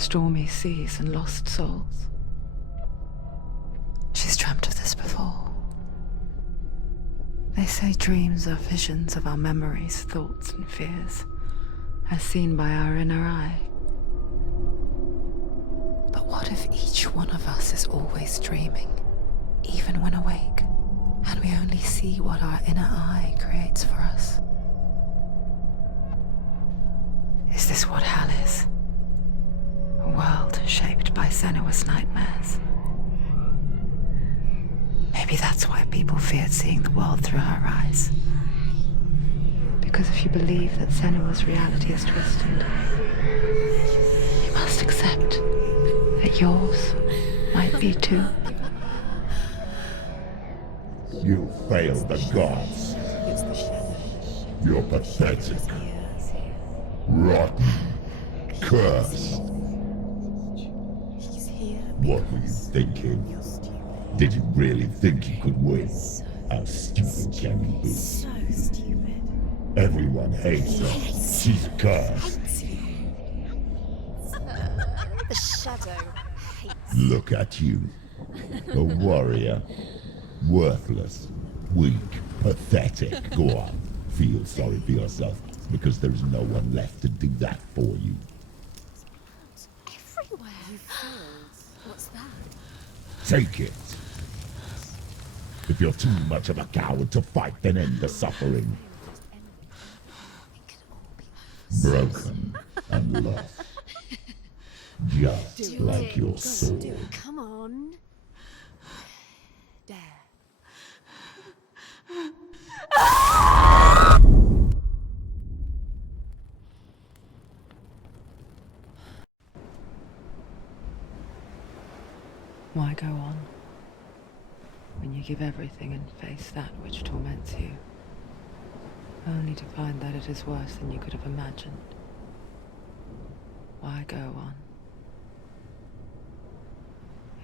stormy seas and lost souls. She's dreamt of this before. They say dreams are visions of our memories, thoughts and fears, as seen by our inner eye. But what if each one of us is always dreaming, even when awake, and we only see what our inner eye creates for us? Is this what hell is? A world shaped by Senua's nightmares? Maybe that's why people feared seeing the world through her eyes. Because if you believe that Senua's reality is twisted, you must accept that yours might be too. You failed the gods. You're pathetic. Rotten. Cursed. What were you thinking? Did you really think you could win? How stupid can you be? So stupid. Everyone hates her. She's cursed. The shadow hates. Look at you. A warrior. Worthless. Weak. Pathetic. Go on. Feel sorry for yourself, because there is no one left to do that for you. Everywhere. You failed. What's that? Take it. If you're too much of a coward to fight, then end the suffering. Broken and lost. Just like your sword. Come on. Dare. Why go on when you give everything and face that which torments you, only to find that it is worse than you could have imagined? Why go on?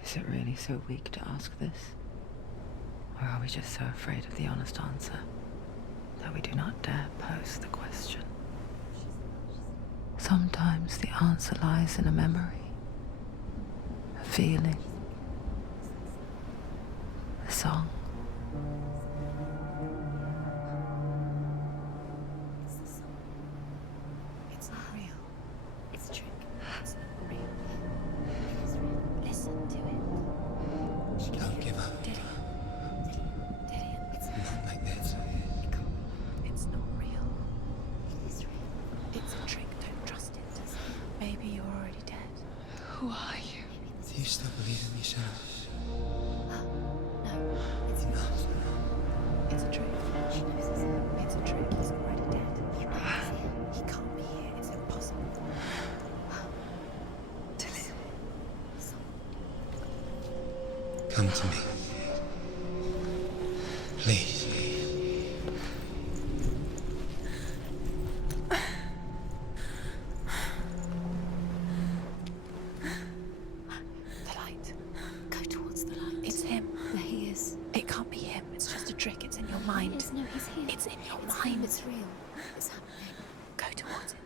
Is it really so weak to ask this? Or are we just so afraid of the honest answer that we do not dare pose the question? Sometimes the answer lies in a memory, a feeling, a song. It's not real. It's a trick. It's not real. It is real. Listen to it. Don't give up. Did it? It's Not like this. It's not real. It is real. It's a trick. Don't trust it. Maybe you're already dead. Who are you? Do you still believe in yourself? No, it's not. It's a trick. She knows it's a trick. He's already dead. He can't be here. It's impossible. Come to me. Please. The light. Go towards the light. It's him. There he is. It can't be him. It's just a trick. It's in your mind. No, he's here. It's in your mind. It's real. It's happening. Go towards it.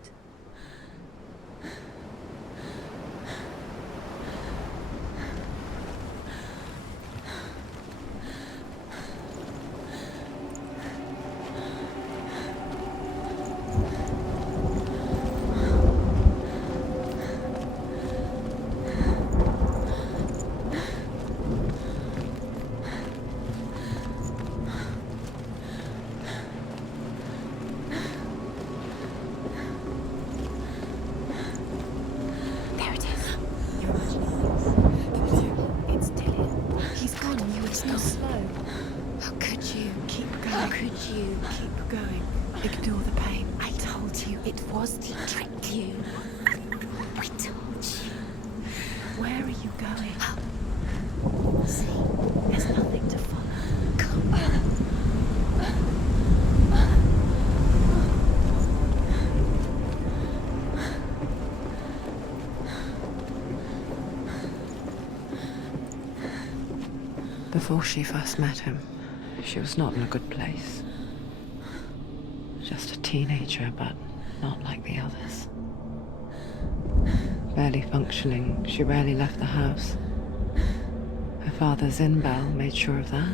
There it is. You're imagining this. It's Dylan. He's gone. You were so slow. How could you keep going? How could you keep going? Ignore the pain. I told you it was to trick you. I told you. Where are you going? See, there's nothing to follow. Come on. Before she first met him, she was not in a good place. Just a teenager, but not like the others. Barely functioning, she rarely left the house. Her father, Zinbal, made sure of that.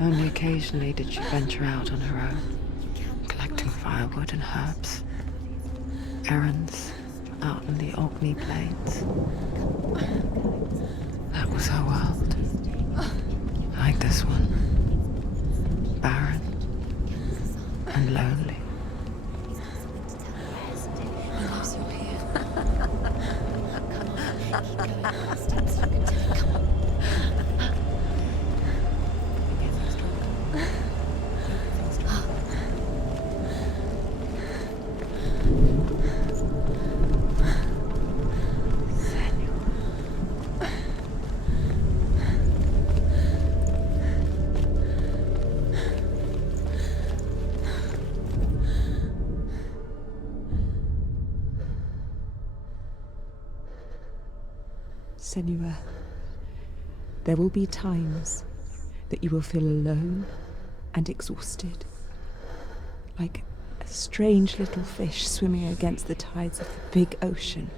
Only occasionally did she venture out on her own, collecting firewood and herbs. Errands out in the Orkney Plains. That was her world. Like this one. Barren and lonely. Senua, there will be times that you will feel alone and exhausted, like a strange little fish swimming against the tides of the big ocean.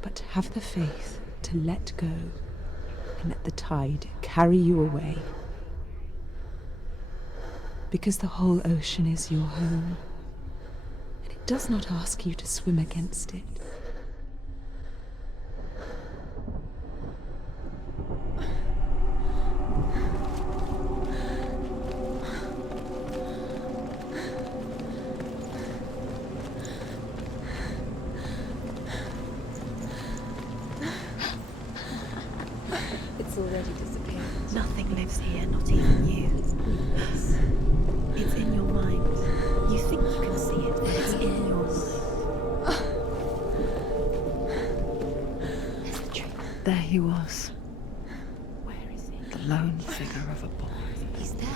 But have the faith to let go and let the tide carry you away. Because the whole ocean is your home, and it does not ask you to swim against it. It's already disappeared. Nothing lives here, not even you. It's in your mind. You think you can see it, but it's in your mind. There's the tree. There he was, Where is he? the lone figure of a boy. He's there,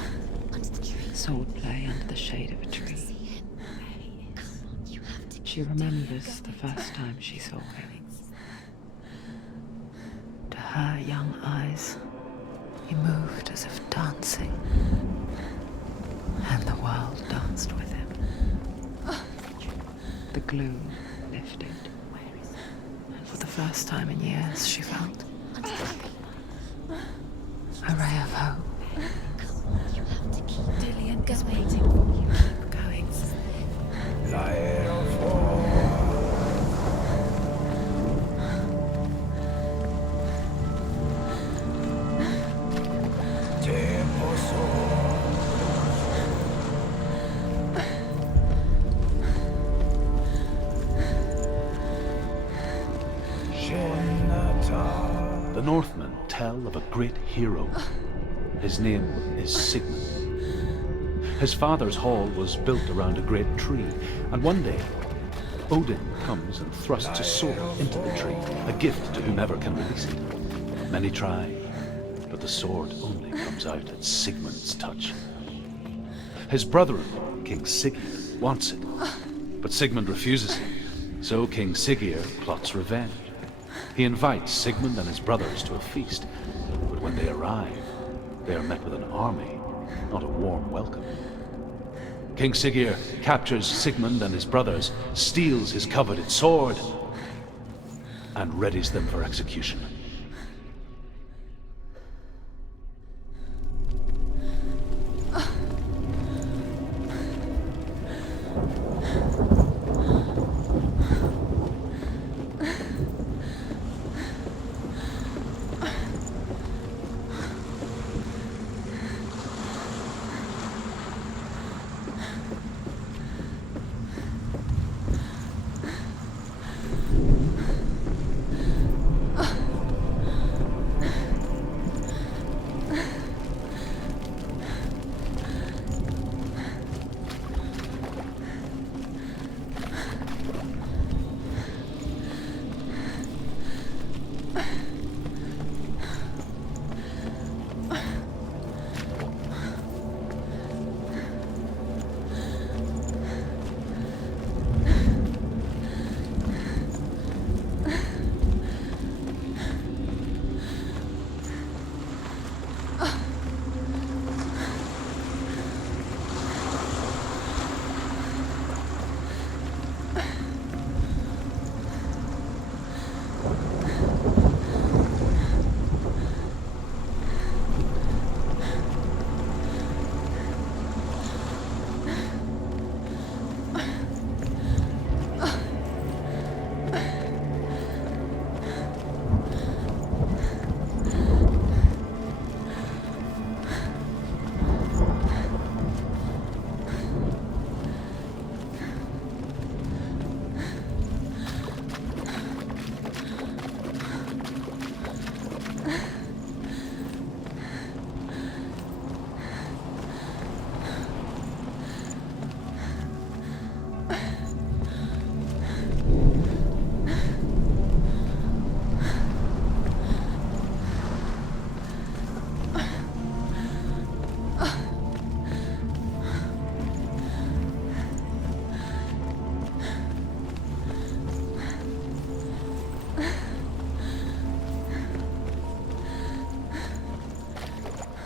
under the tree. Swordplay under the shade of a tree. See him where he is. Come on, you have to. She remembers the first time she saw him. To her young eyes, he moved as if dancing, and the world danced with him. The gloom lifted, and for the first time in years she felt a ray of hope. You have to keep. Dillian is waiting for you. Keep going. The Northmen tell of a great hero. His name is Sigmund. His father's hall was built around a great tree, and one day, Odin comes and thrusts a sword into the tree, a gift to whomever can release it. Many try, but the sword only comes out at Sigmund's touch. His brother-in-law, King Siggeir, wants it, but Sigmund refuses it, so King Siggeir plots revenge. He invites Sigmund and his brothers to a feast, but when they arrive, they are met with an army, not a warm welcome. King Siggeir captures Sigmund and his brothers, steals his coveted sword, and readies them for execution.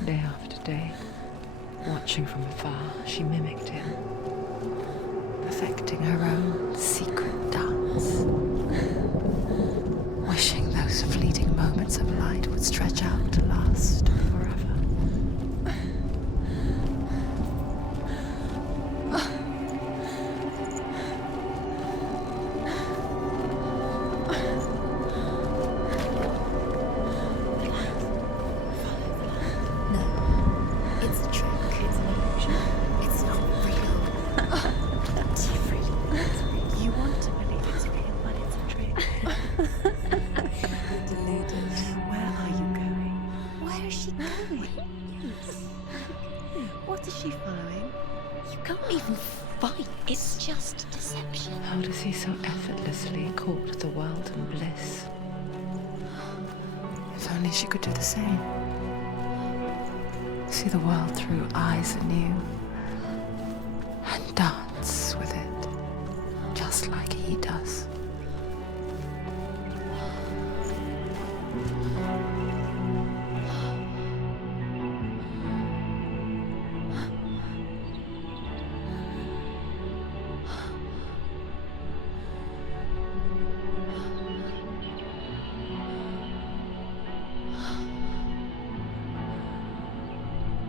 Day after day, watching from afar, she mimicked him, perfecting her own secret dance, wishing those fleeting moments of light would stretch out to last forever. What is she following? You can't even fight. It's just deception. How does he so effortlessly court the world and bliss? If only she could do the same. See the world through eyes anew and dance with it, just like he does.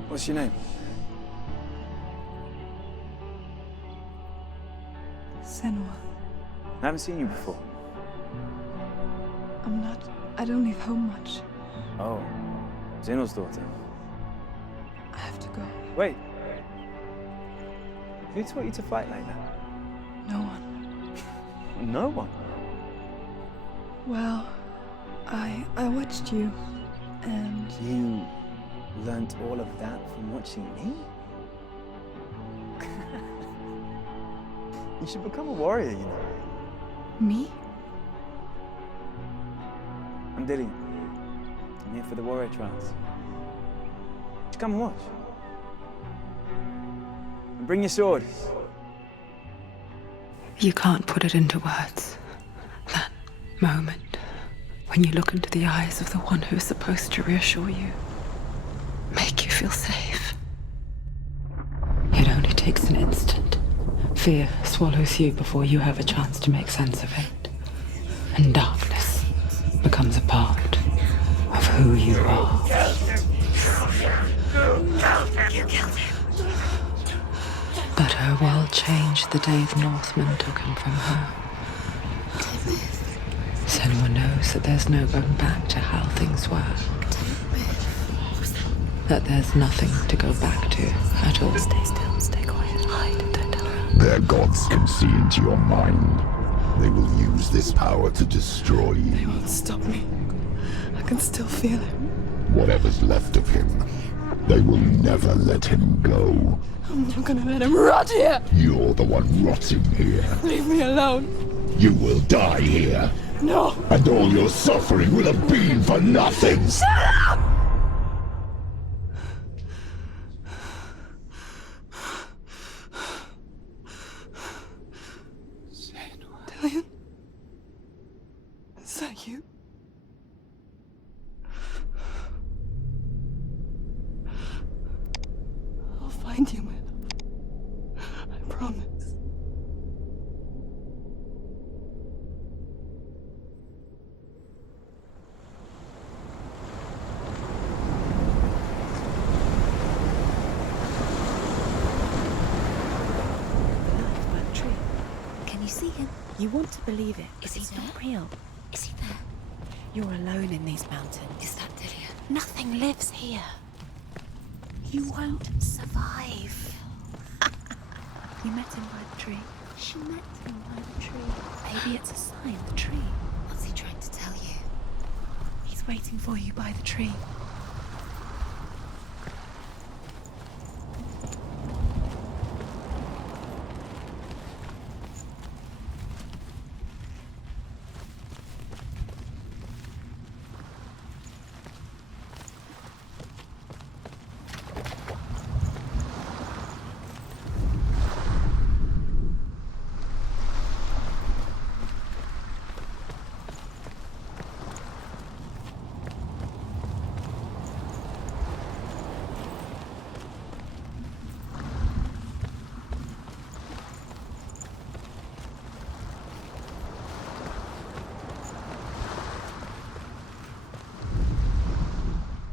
What's your name? Senua. I haven't seen you before. I don't leave home much. Oh, Zeno's daughter. I have to go. Wait. Who taught you to fight like that? No one. No one. Well, I watched you, and You learnt all of that from watching me? You should become a warrior, you know. me? I'm Dillian. I'm here for the warrior trials. Just come and watch. And bring your sword. You can't put it into words. That moment when you look into the eyes of the one who is supposed to reassure you, make you feel safe. It only takes an instant. Fear swallows you before you have a chance to make sense of it. And darkness becomes a part of who you are. You killed him. But her world changed the day the Northmen took him from her. Senua knows that there's no going back to how things were. That there's nothing to go back to at all. Stay still, stay quiet, hide, don't tell her. Their gods can see into your mind. They will use this power to destroy They you. won't stop me. I can still feel him. Whatever's left of him, they will never let him go. I'm not gonna let him rot here. You're the one rotting here. Leave me alone. You will die here. No. And all your suffering will have been for nothing. Dillian? Is that you? I'll find you, my love. I promise. Can you see him? You want to believe it, Is but he he's there? not real. Is he there? You're alone in these mountains. Is that Dillian? Nothing lives here. You won't survive. You met him by the tree. She met him by the tree. Maybe it's a sign, the tree. What's he trying to tell you? He's waiting for you by the tree.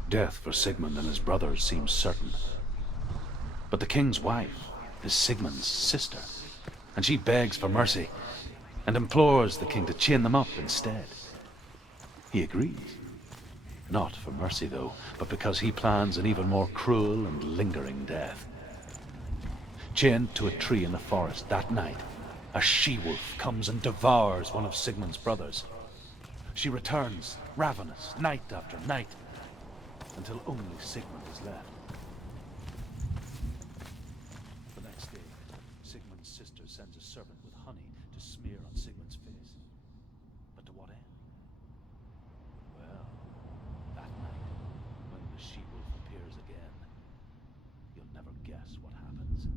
Death for Sigmund and his brothers seems certain. But the king's wife is Sigmund's sister, and she begs for mercy and implores the king to chain them up instead. He agrees. Not for mercy, though, but because he plans an even more cruel and lingering death. Chained to a tree in the forest that night, a she-wolf comes and devours one of Sigmund's brothers. She returns, ravenous, night after night, until only Sigmund is left. The next day, Sigmund's sister sends a servant with honey to smear on Sigmund's face. But to what end? Well, that night, when the she-wolf appears again, you'll never guess what happens.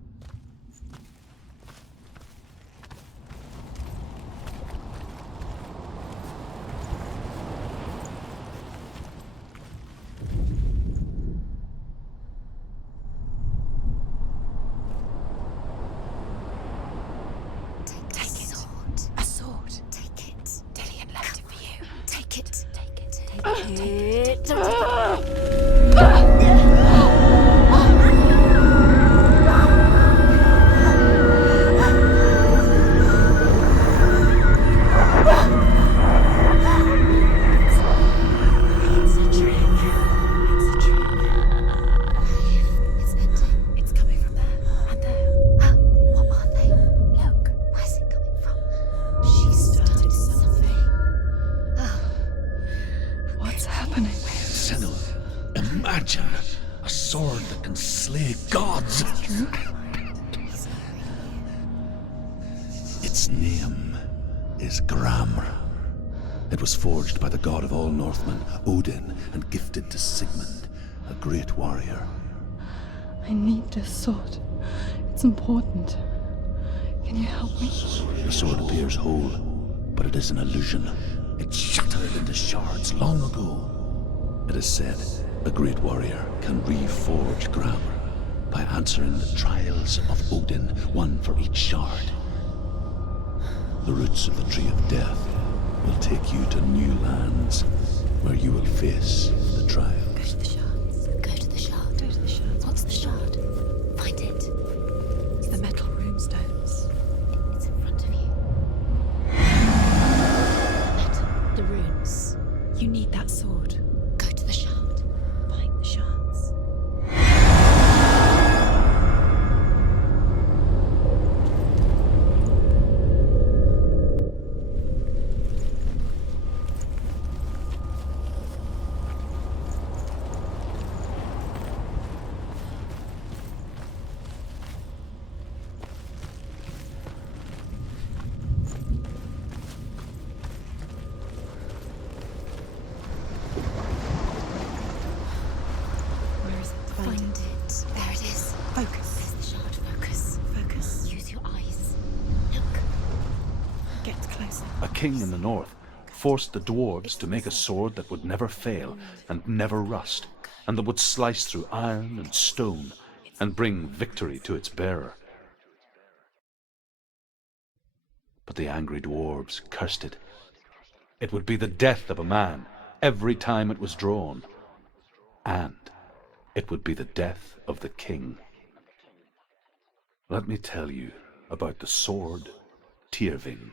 Imagine a sword that can slay gods. Its name is Gramr. It was forged by the god of all Northmen, Odin, and gifted to Sigmund, a great warrior. I need this sword. It's important. Can you help me? The sword appears whole, but it is an illusion. It shattered into shards long ago. It is said a great warrior can reforge Gramr by answering the trials of Odin, one for each shard. The roots of the Tree of Death will take you to new lands where you will face the trial. Go to the shards. Go to the shard. Go to the shard. What's the shard? Find it. It's the metal runestones. It's in front of you. The metal. The runes. You need that sword. Go to the shard. Find the shards. Find it. There it is. Focus. There's the shard. Focus. Focus. Use your eyes. Look. Get closer. A king in the north forced the dwarves to make a sword that would never fail and never rust, and that would slice through iron and stone and bring victory to its bearer. But the angry dwarves cursed it. It would be the death of a man every time it was drawn, and it would be the death of the king. Let me tell you about the sword Tyrving.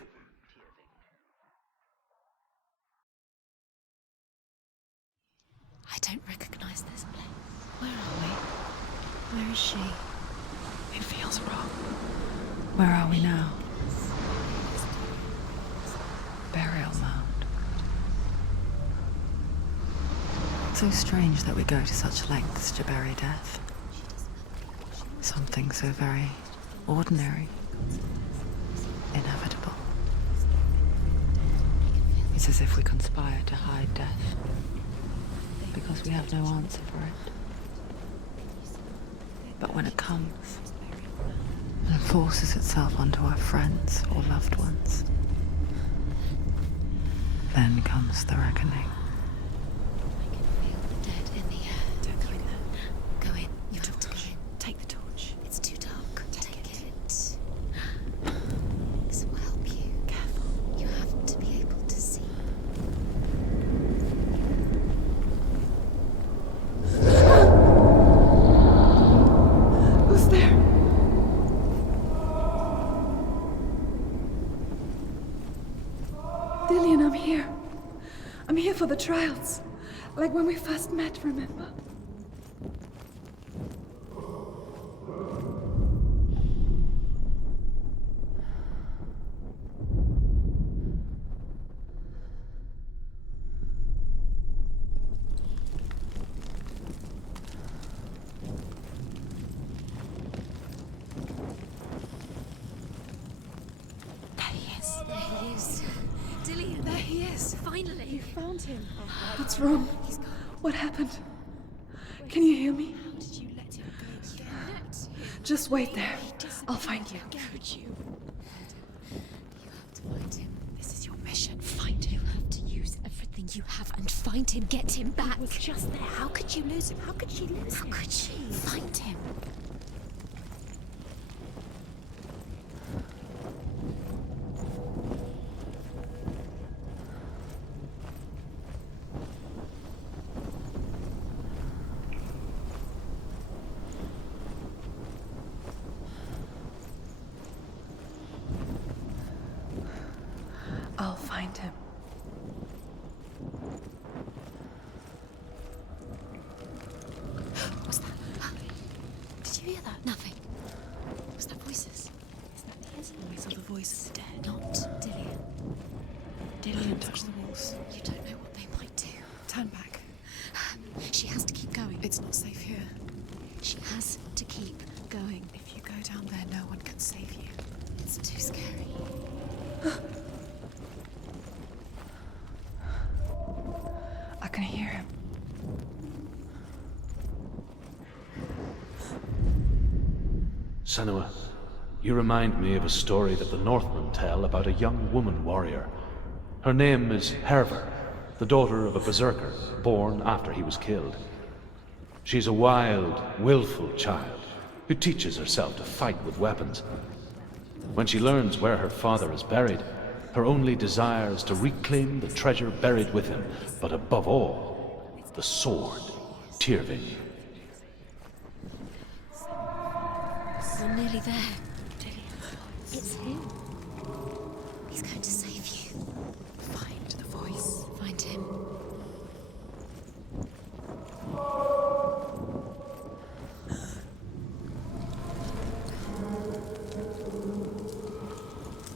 I don't recognize this place. Where are we? Where is she? It feels wrong. Where are we now? Burial mound. So strange that we go to such lengths to bury death. Something so very ordinary, inevitable. It's as if we conspire to hide death, because we have no answer for it. But when it comes, and forces itself onto our friends or loved ones, then comes the reckoning. I can feel the dead in the air. Don't go in there. Go in. You have to go in. Take the torch. It's too dark. Take it. This will help you. Careful. You have to be able to see. the trials. Like when we first met, remember? Found him. What's wrong? He's gone. What happened? Can you hear me? How did you let him go? You let him. Just wait there. I'll find you. Could you? You have to find him. This is your mission. Find him. You have to use everything you have and find him. Get him back. He was just there. How could you lose him? How could she lose him? How could she? Find him. I'll find him. What's that? Did you hear that? Nothing. Was that voices? Is that his voice or the voice of the dead? Not Dillian. Dillian touched the walls. You don't know what they might do. Turn back. She has to keep going. It's not safe here. She has to keep going. If you go down there, no one can save you. It's too scary. I can hear him. Senua, you remind me of a story that the Northmen tell about a young woman warrior. Her name is Herver, the daughter of a berserker born after he was killed. She's a wild, willful child who teaches herself to fight with weapons. When she learns where her father is buried, her only desire is to reclaim the treasure buried with him, but above all, the sword, Tyrving. We're nearly there. It's him. He's going to save you. Find the voice. Find him.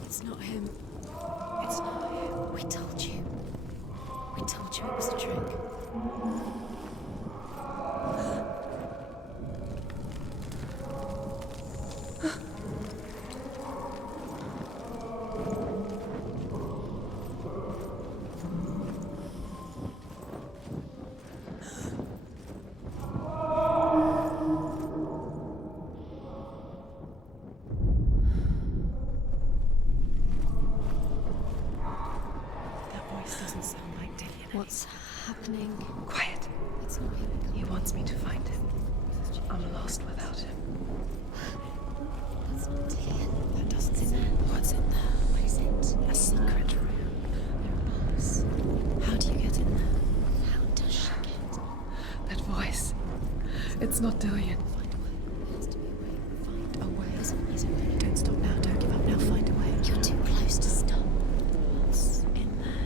It's not him. It's not him. We told you. We told you it was a trick. What's happening? Quiet. It's not him. He wants me to find him. I'm lost without him. That's not Dillian. That doesn't What's in seem... there? What's in there? What is it? A secret room. There are bars. How do you get in there? How does she get? That voice. It's not Dillian. Find a way. There has to be a way. Find a way. He's in. Don't stop now. Don't give up now. Find a way. You're too close to stop. What's in there?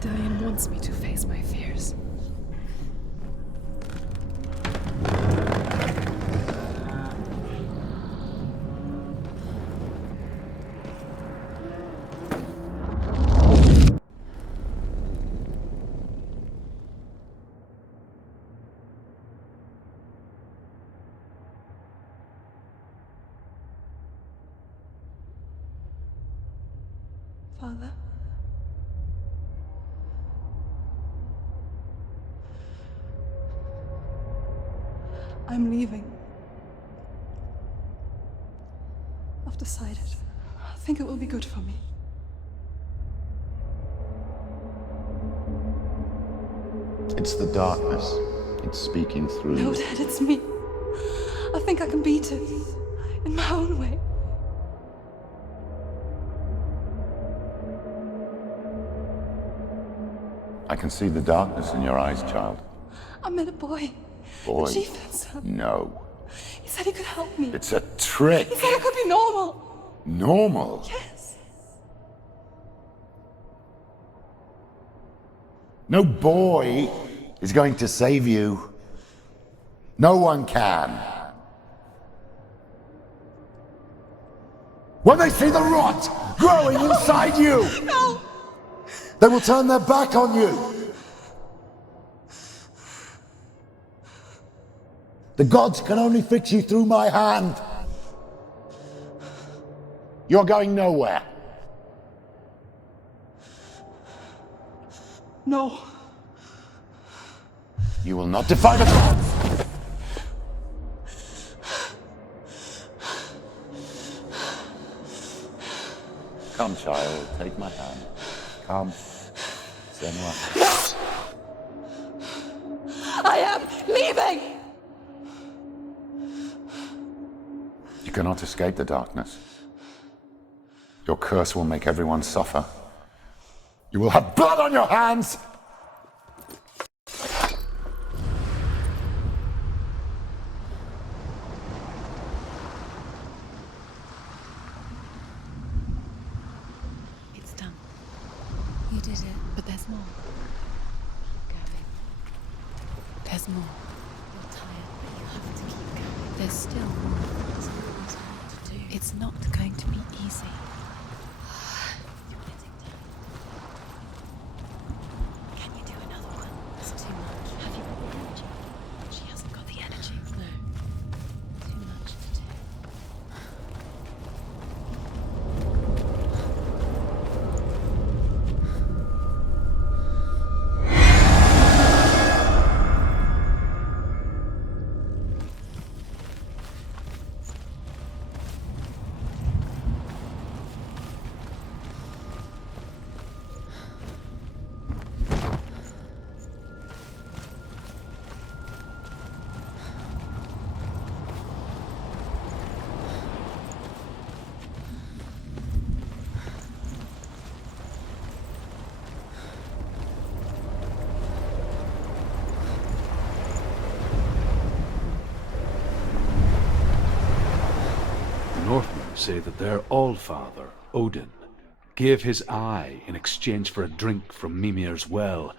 Dillian wants me to face my fears. Father? I'm leaving. I've decided. I think it will be good for me. It's the darkness. It's speaking through No, you. Dad, it's me. I think I can beat it. In my own way. I can see the darkness in your eyes, child. I met a boy. Boy? The chief said so. No. He said he could help me. It's a trick. He said I could be normal. Normal? Yes. No boy is going to save you. No one can. When they see the rot growing inside you, No! they will turn their back on you. The gods can only fix you through my hand. You're going nowhere. No. You will not defy the gods. Come, child, take my hand. Come, Senua. I am leaving! You cannot escape the darkness. Your curse will make everyone suffer. You will have blood on your hands! It's done. You did it, but there's more. Keep going. There's more. You're tired, but you have to keep going. There's still more. There's always more to do. It's not going to be easy. You're getting tired. Can you do another one? It's too much. Have you got the energy? She hasn't got the energy. No. Too much to do. Northmen say that their Allfather, Odin, gave his eye in exchange for a drink from Mimir's well,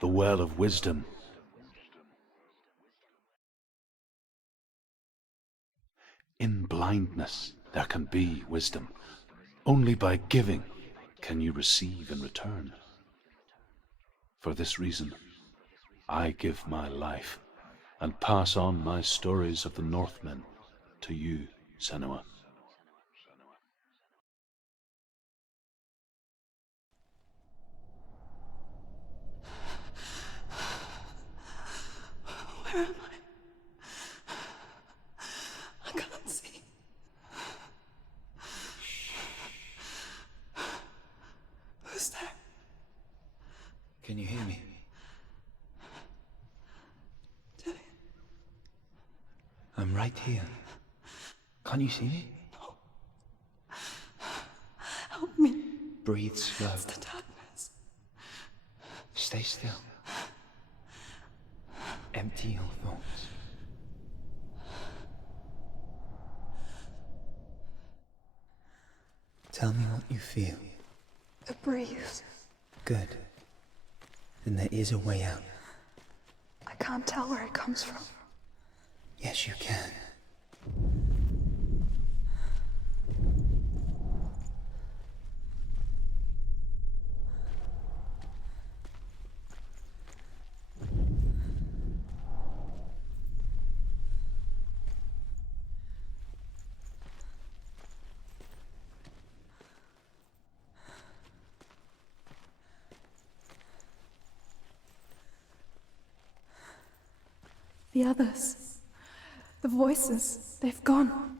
the Well of Wisdom. In blindness there can be wisdom. Only by giving can you receive in return. For this reason, I give my life and pass on my stories of the Northmen to you, Senua. Where am I? I can't see. Who's there? Can you hear me? Dillian. I'm right here. Can't you see me? No. Help me. Breathe slow. It's the darkness. Stay still. Empty your thoughts. Tell me what you feel. The breeze. Good. Then there is a way out. I can't tell where it comes from. Yes, you can. The others. The voices. They've gone.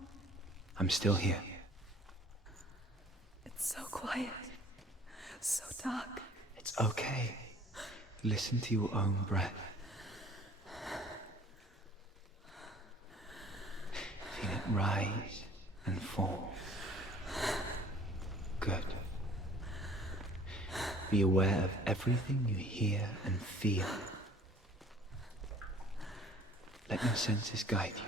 I'm still here. It's so quiet. So dark. It's okay. Listen to your own breath. rise and fall. Good. Be aware of everything you hear and feel. Let your senses guide you.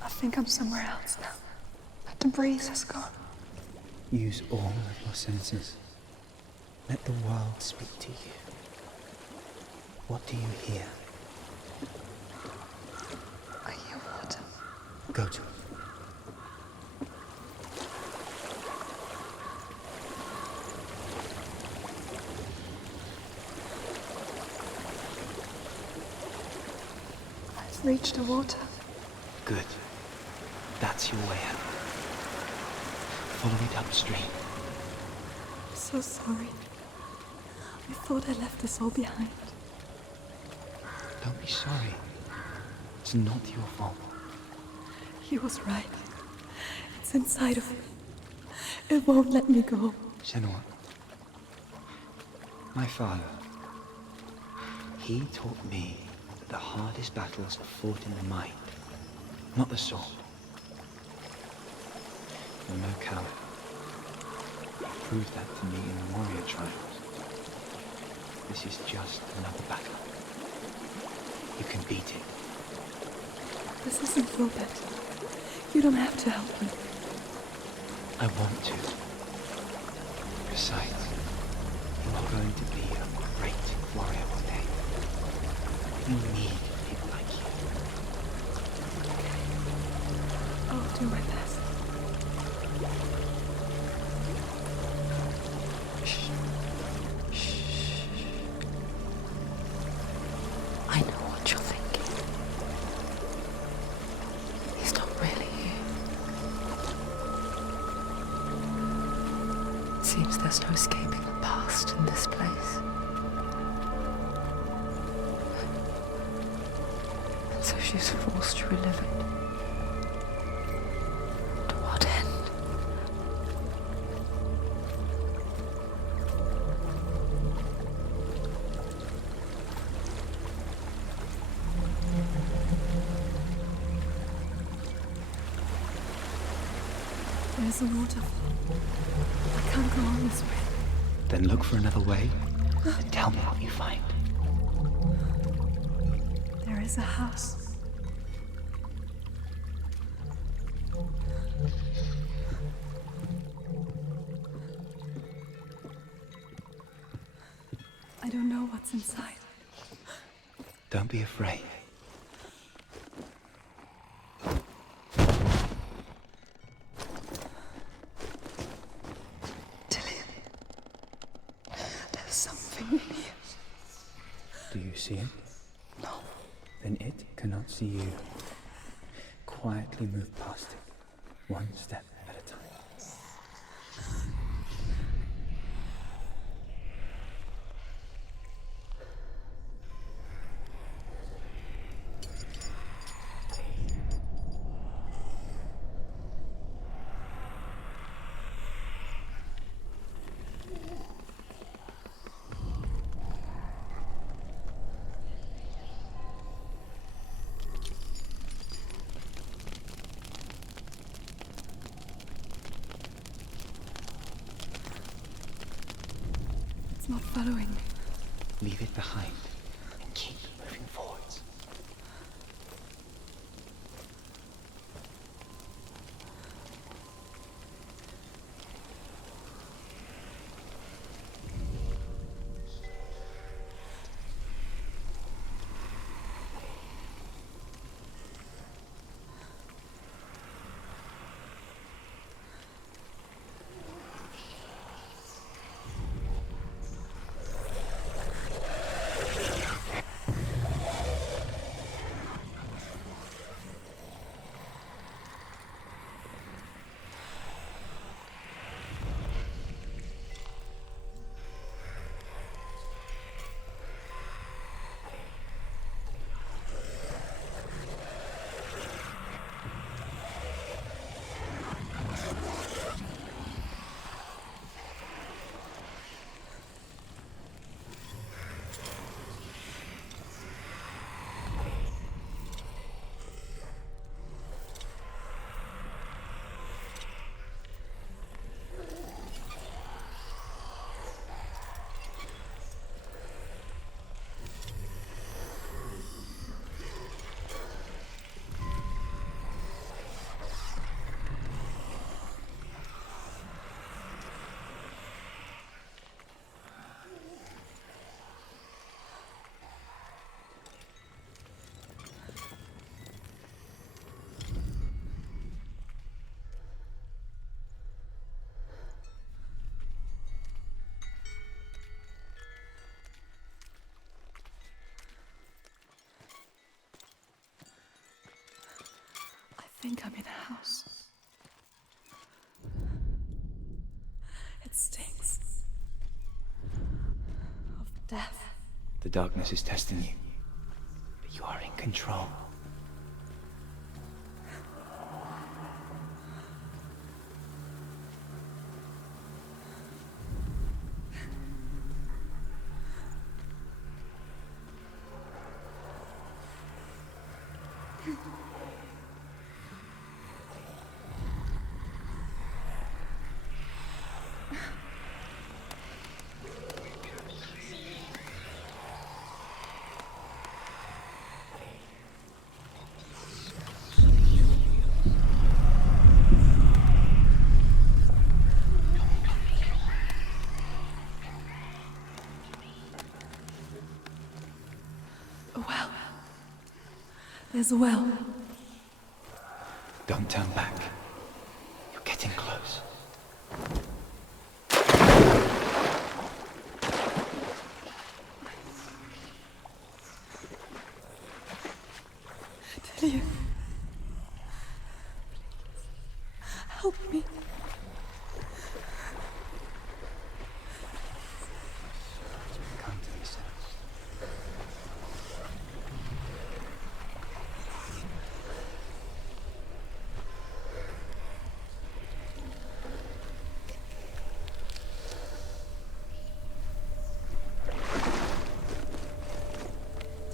I think I'm somewhere else now. That the breeze has gone. Use all of your senses. Let the world speak to you. What do you hear? I hear water. Go to it. I've reached the water. Good. That's your way out. Follow it upstream. I'm so sorry. I thought I left this all behind. Don't be sorry. It's not your fault. He was right. It's inside of me. It won't let me go. Senua, my father, he taught me that the hardest battles are fought in the mind, not the sword. You're no coward. You proved that to me in the warrior trials. This is just another battle. You can beat it. This isn't your battle. You don't have to help me. I want to. Besides, you are going to be a great warrior one day. You need people like you. I'll do my best. I know what you're thinking. He's not really here. It seems there's no escaping the past in this place. And so she's forced to relive it. To what end? There's a waterfall. I can't go on this way. Then look for another way and tell me what you find. There is a house. I don't know what's inside. Don't be afraid. There's something in here. Do you see it? No. Then it cannot see you. Quietly move past it, one step at a time. following me. Leave it behind and keep moving forwards. I think I'm in a house. It stinks of death. The darkness is testing you, but you are in control. A well. There's a well. Don't turn back. You're getting close. Delia. Help me. Come to me, son.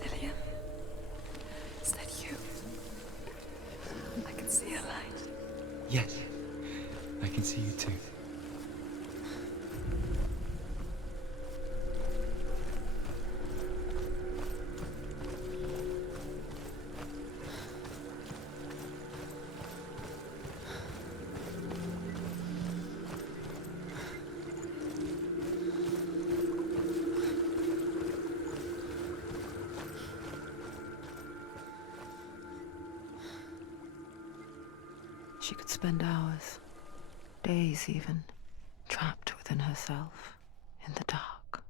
Delia. Is that you? I can see a light. Yes, I can see you too. She could spend hours, days even, trapped within herself, in the dark.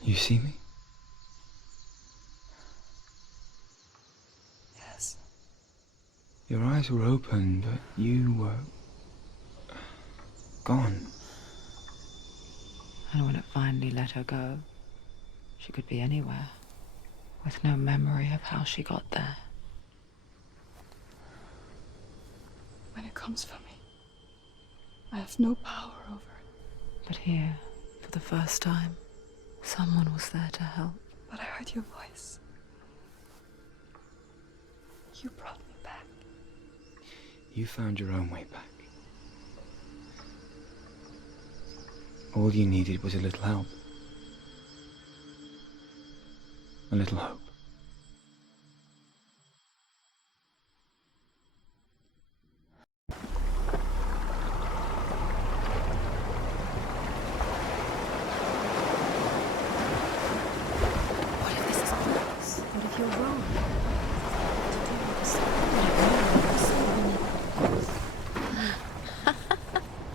You see me? Yes. Your eyes were open, but you were gone. And when it finally let her go, she could be anywhere, with no memory of how she got there. When it comes for me, I have no power over it. But here, for the first time, someone was there to help. But I heard your voice. You brought me back. You found your own way back. All you needed was a little help. A little hope. What if this is close? What if you're wrong?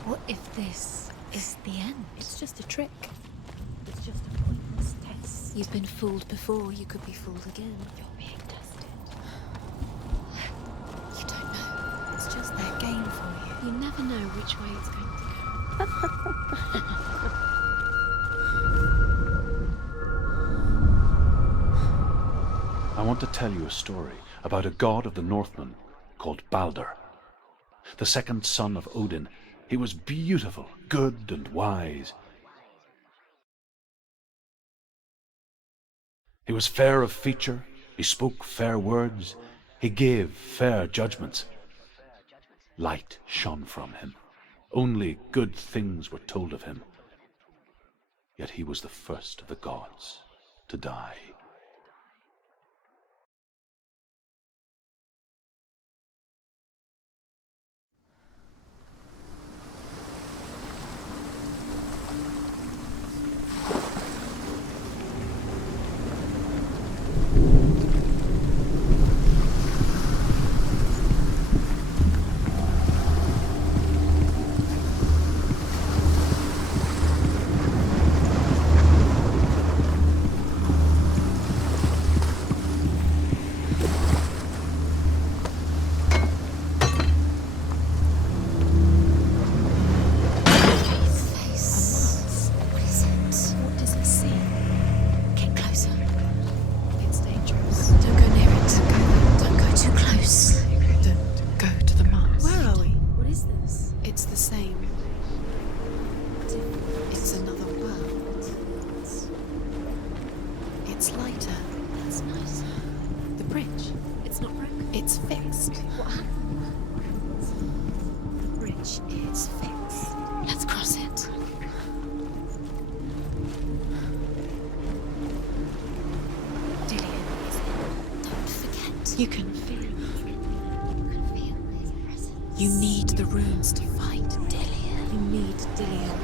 What if this is the end? It's just a trick. It's just a pointless test. You've been fooled before, you could be fooled again. You're being tested. You don't know. It's just their game for you. You never know which way it's going to go. I want to tell you a story about a god of the Northmen called Balder. The second son of Odin, he was beautiful, good and wise. He was fair of feature, he spoke fair words, he gave fair judgments. Light shone from him. Only good things were told of him. Yet he was the first of the gods to die. You can feel it. You need the runes to fight Dillion. You need Dillion.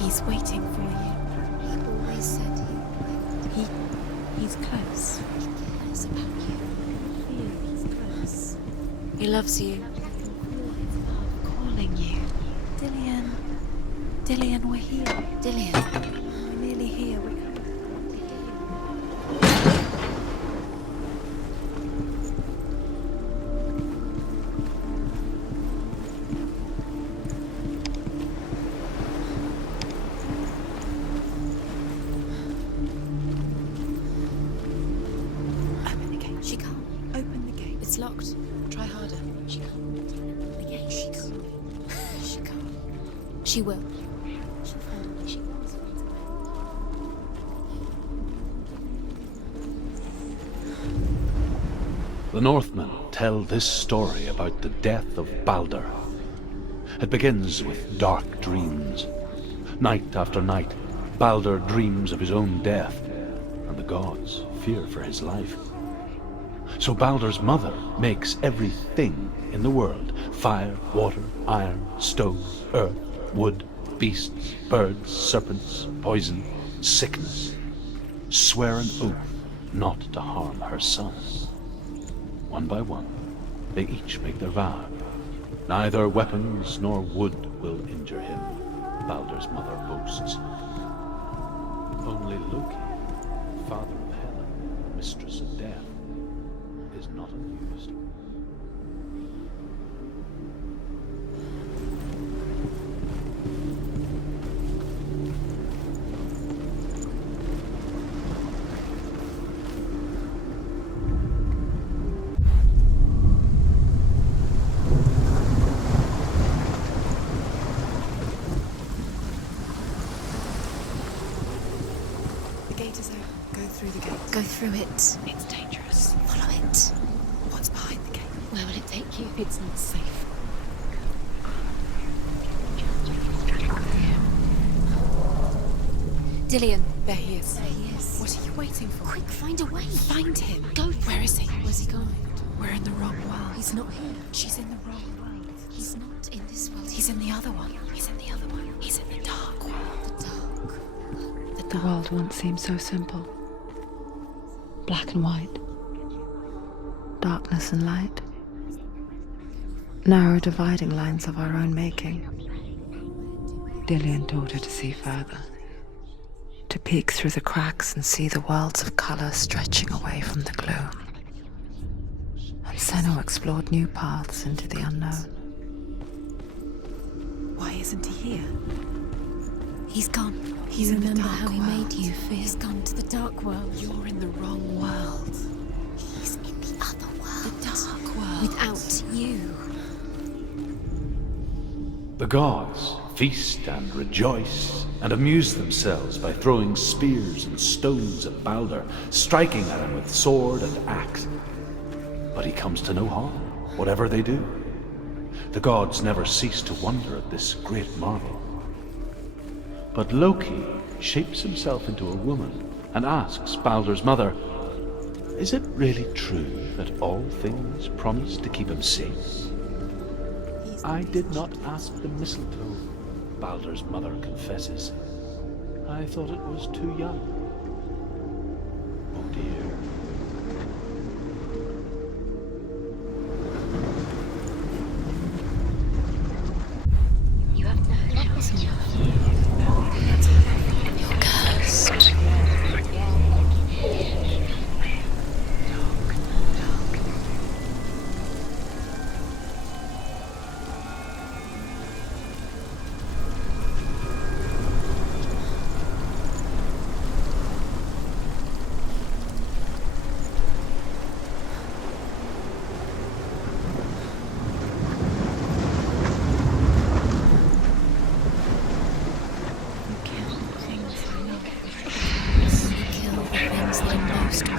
He's waiting for you. He always said he's close. He cares about you. Feel he's close. He loves you. Calling you. Dillion. Dillion, we're here. Dillion. We're nearly here. We're coming. It's locked. Try harder. She can't. The gate. She can't. She can't. She will. She'll find a way. She always finds a way. The Northmen tell this story about the death of Balder. It begins with dark dreams. Night after night, Balder dreams of his own death, and the gods fear for his life. So Balder's mother makes everything in the world: fire, water, iron, stone, earth, wood, beasts, birds, serpents, poison, sickness. Swear an oath not to harm her son. One by one, they each make their vow. Neither weapons nor wood will injure him, Balder's mother boasts. Only Loki, father of Hela, mistress of death, is not amused. The gate is open. Go through the gate. Go through it. It's dangerous. Follow it. What's behind the gate? Where will it take you? It's not safe. Dillian. There he is. There he is. What are you waiting for? Quick, find a way. Find him. Go. Where is he? Where's he gone? We're in the wrong world. He's not here. She's in the wrong world. He's not in this world. He's in the other one. He's in the other one. He's in the dark world. The dark. The world once seemed so simple. Black and white. Darkness and light. Narrow dividing lines of our own making. Dillian taught her to see further. To peek through the cracks and see the worlds of colour stretching away from the gloom. And Senua explored new paths into the unknown. Why isn't he here? He's gone. He's You in the remember dark how he world. made you feel? He's gone to the dark world. You're in the wrong world. He's in the other world. The dark world. Without you. The gods feast and rejoice and amuse themselves by throwing spears and stones at Baldur, striking at him with sword and axe. But he comes to no harm, whatever they do. The gods never cease to wonder at this great marvel. But Loki shapes himself into a woman and asks Baldur's mother, is it really true that all things promise to keep him safe? I did not ask the mistletoe, Baldur's mother confesses. I thought it was too young. Oh dear. You have that was enough. You're cursed.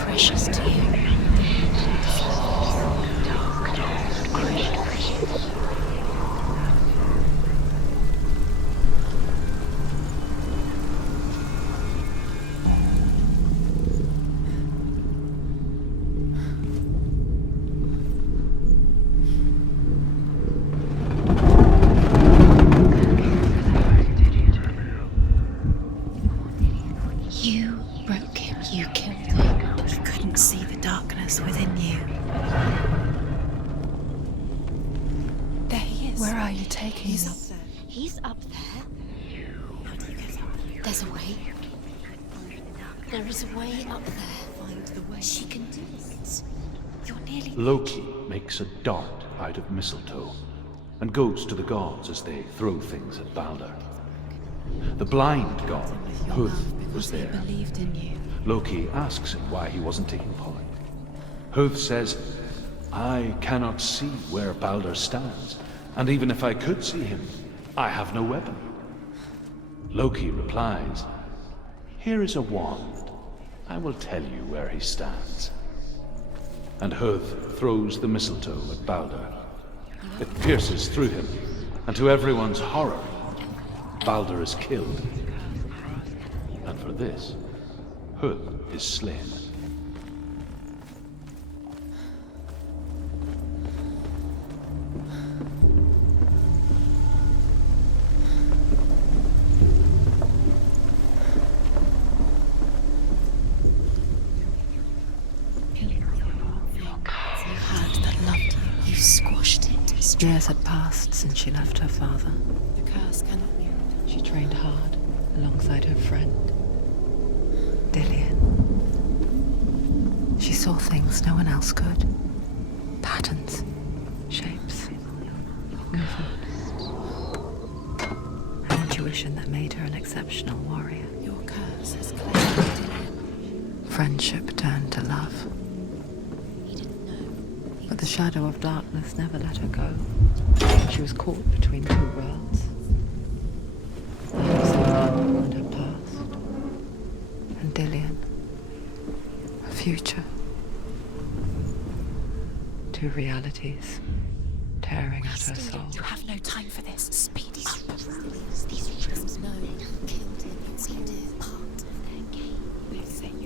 Precious to you. You broke him, you killed him. You couldn't see the darkness within you. There he is. Where are you taking He's me? up there. He's up there. How do you get up? There's a way. There is a way up there. Find the way. She can do it. You're nearly. Loki makes a dart out of mistletoe and goes to the gods as they throw things at Baldur. The blind god, Hud, was He there. believed in you. Loki asks him why he wasn't taking part. Hud says, I cannot see where Baldur stands, and even if I could see him, I have no weapon. Loki replies, here is a wand. I will tell you where he stands. And Hud throws the mistletoe at Baldur. It pierces through him, and to everyone's horror, Baldur is killed. And for this, Hud is slain. You had that loved you. You squashed it. Years had passed since she left her father. The curse cannot be undone. She trained hard alongside her friend, Dillian. She saw things no one else could. Patterns, shapes, movement. An intuition that made her an exceptional warrior. Your curse has claimed Dillian. Friendship turned to love. He didn't know. But the shadow of darkness never let her go. She was caught between two worlds. The house of her and her past. And Dillian. Her future. Two realities tearing at her soul. You have no time for this. Speed up. These rooms know who killed him. We did part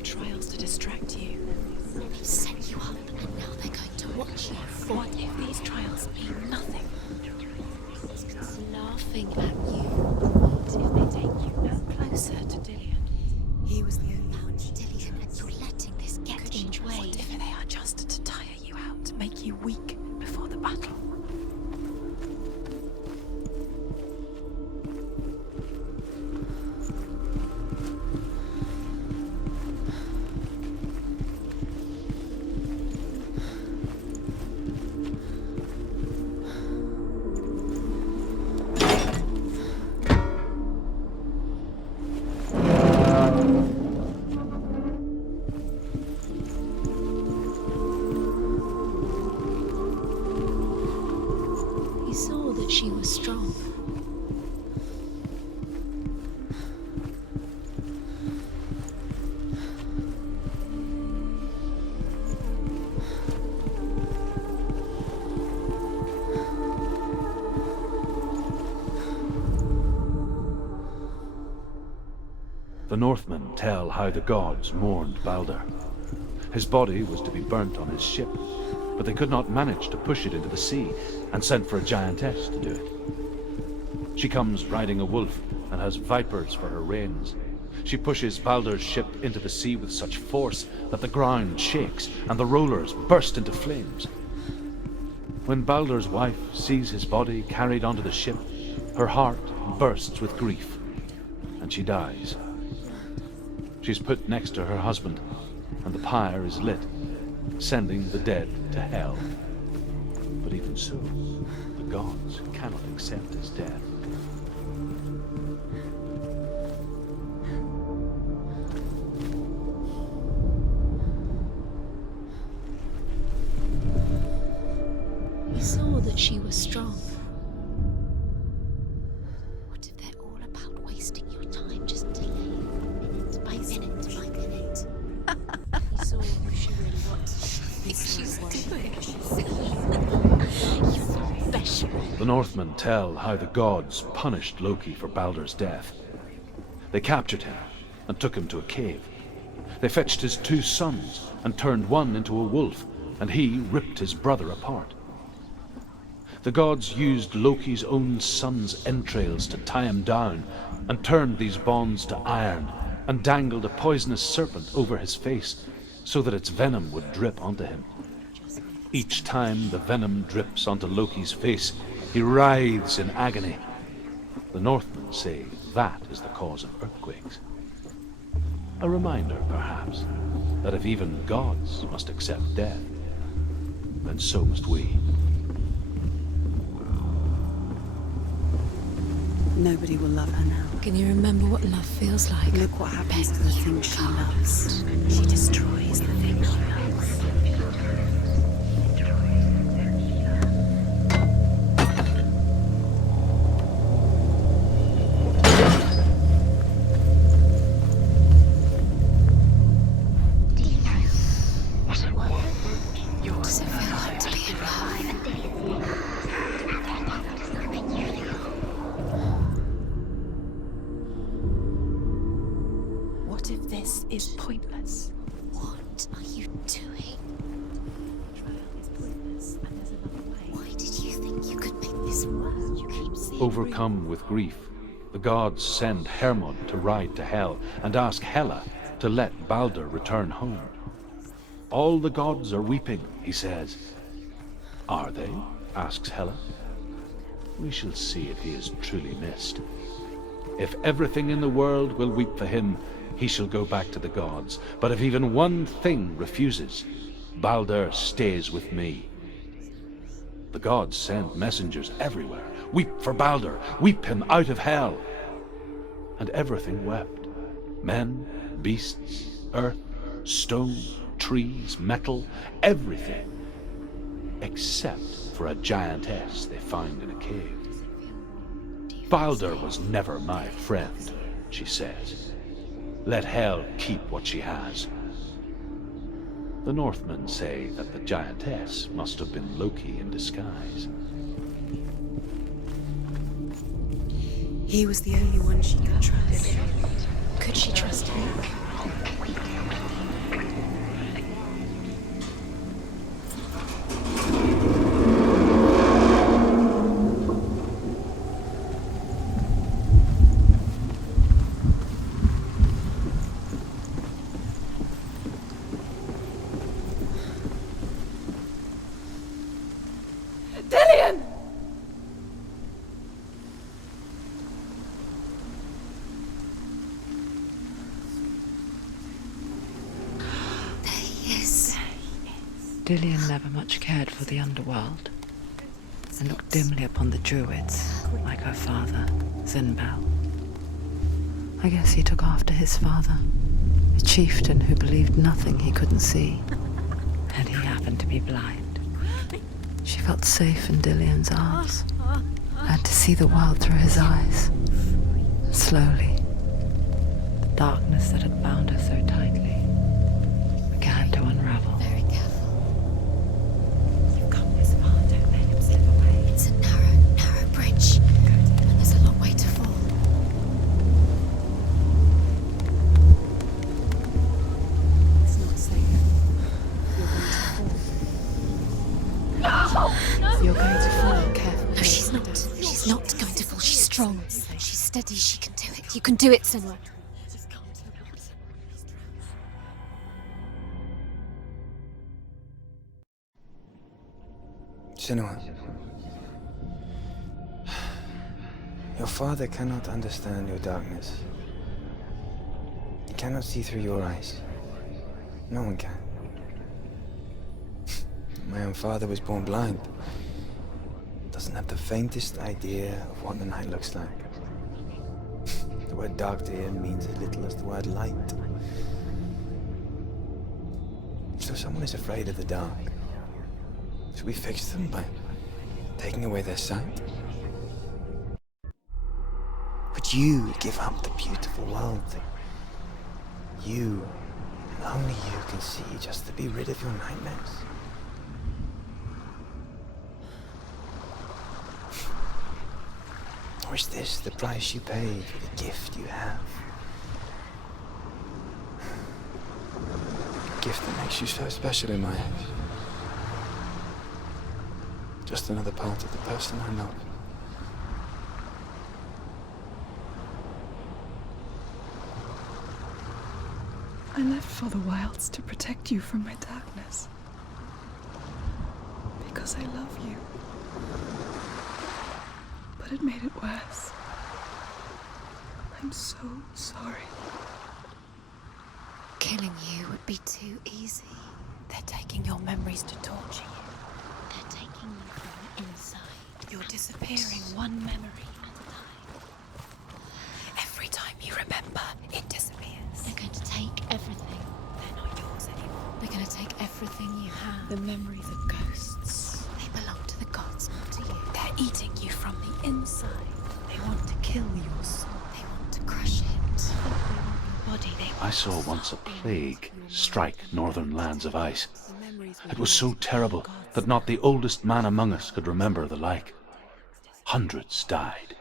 trials to distract you. They've set you up, and now they're going to watch you. What if these trials mean nothing? It's laughing at you. What if they take you no closer to Dillian? He was the only one she Dillian, and you're letting this get in the way. What if they are just to tire you out, to make you weak before the battle? He saw that she was strong. The Northmen tell how the gods mourned Balder. His body was to be burnt on his ship, but they could not manage to push it into the sea, and sent for a giantess to do it. She comes riding a wolf and has vipers for her reins. She pushes Balder's ship into the sea with such force that the ground shakes and the rollers burst into flames. When Balder's wife sees his body carried onto the ship, her heart bursts with grief, and she dies. She's put next to her husband, and the pyre is lit, sending the dead to hell. But even so, the gods cannot accept his death. He saw that she was strong. What if they're all about wasting your time, just delaying minute by minute by minute? He saw who she really was. She's doing. You're special. The Northmen tell how the gods punished Loki for Balder's death. They captured him and took him to a cave. They fetched his 2 sons and turned one into a wolf, and he ripped his brother apart. The gods used Loki's own son's entrails to tie him down, and turned these bonds to iron, and dangled a poisonous serpent over his face, so that its venom would drip onto him. Each time the venom drips onto Loki's face, he writhes in agony. The Northmen say that is the cause of earthquakes. A reminder, perhaps, that if even gods must accept death, then so must we. Nobody will love her now. Can you remember what love feels like? Look what happens to the things she loves. She destroys the things she loves. Does it feel like to be in love? What if this is pointless? What are you doing? Trial is pointless, and there's another way. Why did you think you could make this work? You keep seeing Overcome with grief, the gods send Hermod to ride to Hell and ask Hela to let Balder return home. All the gods are weeping, he says. Are they? Asks Hela. We shall see if he is truly missed. If everything in the world will weep for him, he shall go back to the gods. But if even one thing refuses, Balder stays with me. The gods send messengers everywhere. Weep for Balder, weep him out of hell. And everything wept. Men, beasts, earth, stone, trees, metal, everything. Except for a giantess they found in a cave. Balder was never my friend, she says. Let Hel keep what she has. The Northmen say that the giantess must have been Loki in disguise. He was the only one she could trust. Could she trust him? Dillian never much cared for the underworld and looked dimly upon the druids, like her father, Zinbel. I guess he took after his father, a chieftain who believed nothing he couldn't see, and he happened to be blind. She felt safe in Dillian's arms, and to see the world through his eyes. And slowly, the darkness that had bound her so tightly began to unravel. Very careful. You've come this far, don't let him slip away. It's a narrow bridge. And there's a long way to fall. It's not safe. You're going to fall. Careful. No, she's not. She's not going to fall. She's strong. She's steady. She can do it. You can do it, Senua. Senua, your father cannot understand your darkness. He cannot see through your eyes. No one can. My own father was born blind. Doesn't have the faintest idea of what the night looks like. The word dark to him means as little as the word light. So someone is afraid of the dark. Should we fix them by taking away their sight? Would you give up the beautiful world that you, and only you, can see just to be rid of your nightmares? Or is this the price you pay for the gift you have? A gift that makes you so special in my eyes. Just another part of the person I love. I left for the wilds to protect you from my darkness. Because I love you. But it made it worse. I'm so sorry. Killing you would be too easy. They're taking your memories to torture you. They're taking you from inside. You're disappearing one memory at a time. Every time you remember, it disappears. They're going to take everything. They're not yours anymore. They're going to take everything you have. The memories are ghosts. They belong to the gods, not to you. They're eating you from the inside. They want to kill your soul. They want to crush it. They want your body. They I saw once a plague strike northern lands of ice. It was so terrible that not the oldest man among us could remember the like. Hundreds died.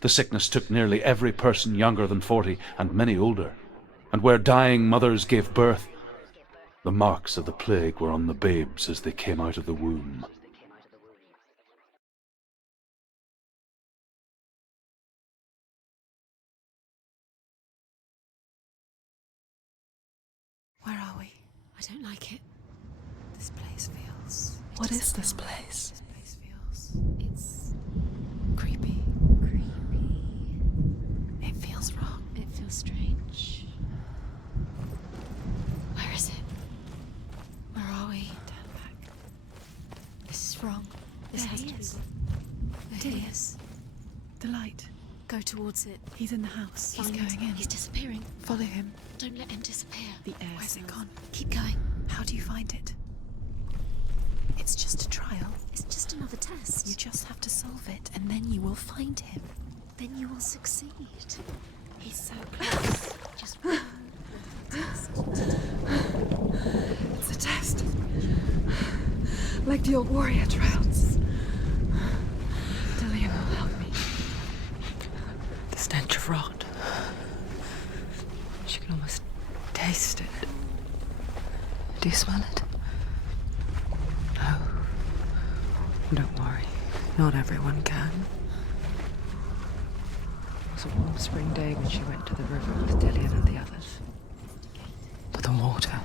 The sickness took nearly every person younger than 40 and many older. And where dying mothers gave birth, the marks of the plague were on the babes as they came out of the womb. Where are we? I don't like it. This place feels... What is this place? This place feels... It's creepy. creepy. It feels wrong. It feels strange. Where is it? Where are we? Turn back. This is wrong. This There has he to be is. wrong. There he He is. The light. Go towards it. He's in the house. He's Find going in. He's disappearing. Follow him. Don't let him disappear. The air Where's it gone? Keep going. How do you find it? It's just a trial. It's just another test. You just have to solve it, and then you will find him. Then you will succeed. He's so close. Just one test. It's a test. Like the old warrior trials. Dillian will help me. The stench of rot. She can almost taste it. Do you smell it? No. Don't worry. Not everyone can. It was a warm spring day when she went to the river with Dillian and the others. But the water.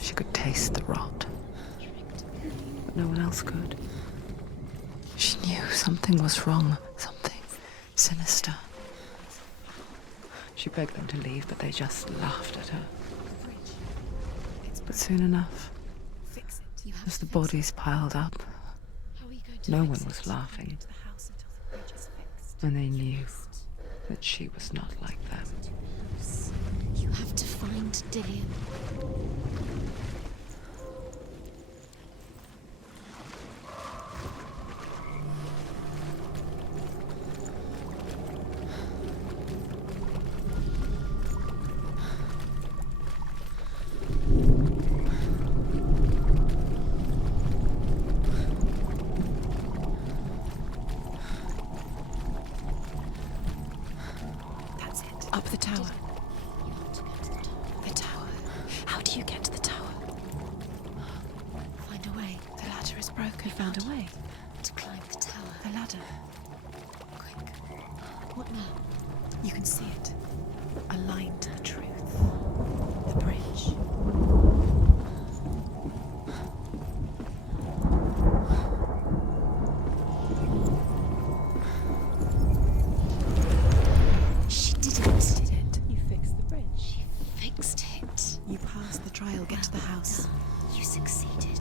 She could taste the rot. But no one else could. She knew something was wrong. Something sinister. She begged them to leave, but they just laughed at her. But soon enough, as the bodies piled up, no one was laughing. And they knew that she was not like them. You have to find Dillian. Up the tower. The tower. How do you get to the tower? Find a way. The ladder is broken. You found a way. To climb the tower. The ladder. Quick. What now? You can see it. A line to the truth. The bridge. She did it. Did it? You fixed the bridge. She fixed it. You passed the trial. Get to the house. You succeeded.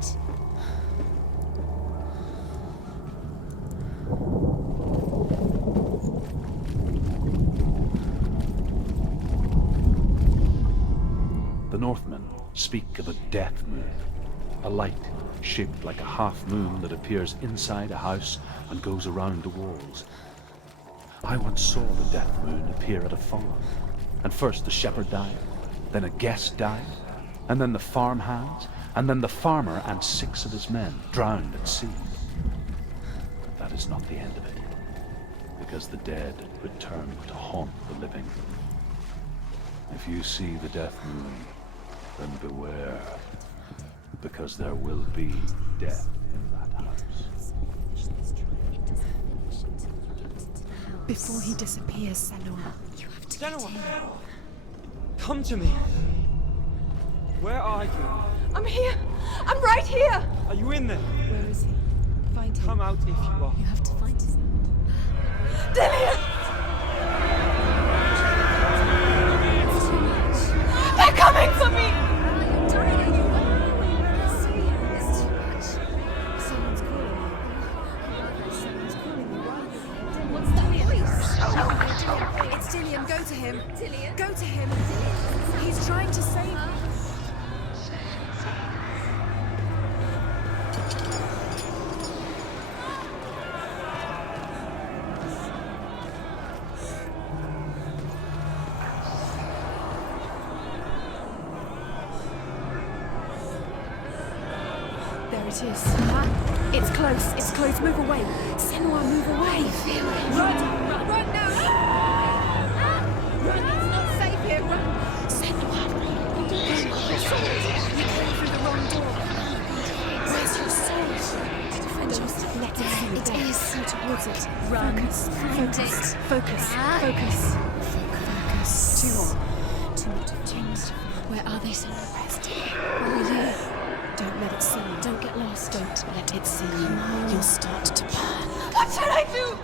The Northmen speak of a death moon, a light shaped like a half moon that appears inside a house and goes around the walls. I once saw the death moon appear at a farm, and first the shepherd died, then a guest died, and then the farmhands, and then the farmer and 6 of his men drowned at sea. But that is not the end of it, because the dead return to haunt the living. If you see the death moon, then beware, because there will be death in that house. Before he disappears, Senua. You have to Senua! get in. Come to me. Where are you? I'm here. I'm right here. Are you in there? Where is he? Find him. Come out if you are. You have to find him. Dillian! It's too much. They're coming for me. You're dying. It's too much. Someone's calling you. Someone's calling you. Why are you here? What's that voice? It's Dillian. Go to him. Dillian? Go to him. He's trying to save you. There it is. It's close. It's close. Move away. Senua, move away. Run now. Run. It's not safe here. Run. Senua. You came through the wrong door. Where's your sword? Don't let it see you. It is. Go towards it. Run. Focus. Find Focus. it. Focus. Focus. Focus. 2 more. 2 more to change. Where are they, Senua? Where are you? Don't let it see you. Don't get lost. Don't let it see you. You'll start to burn. What should I do?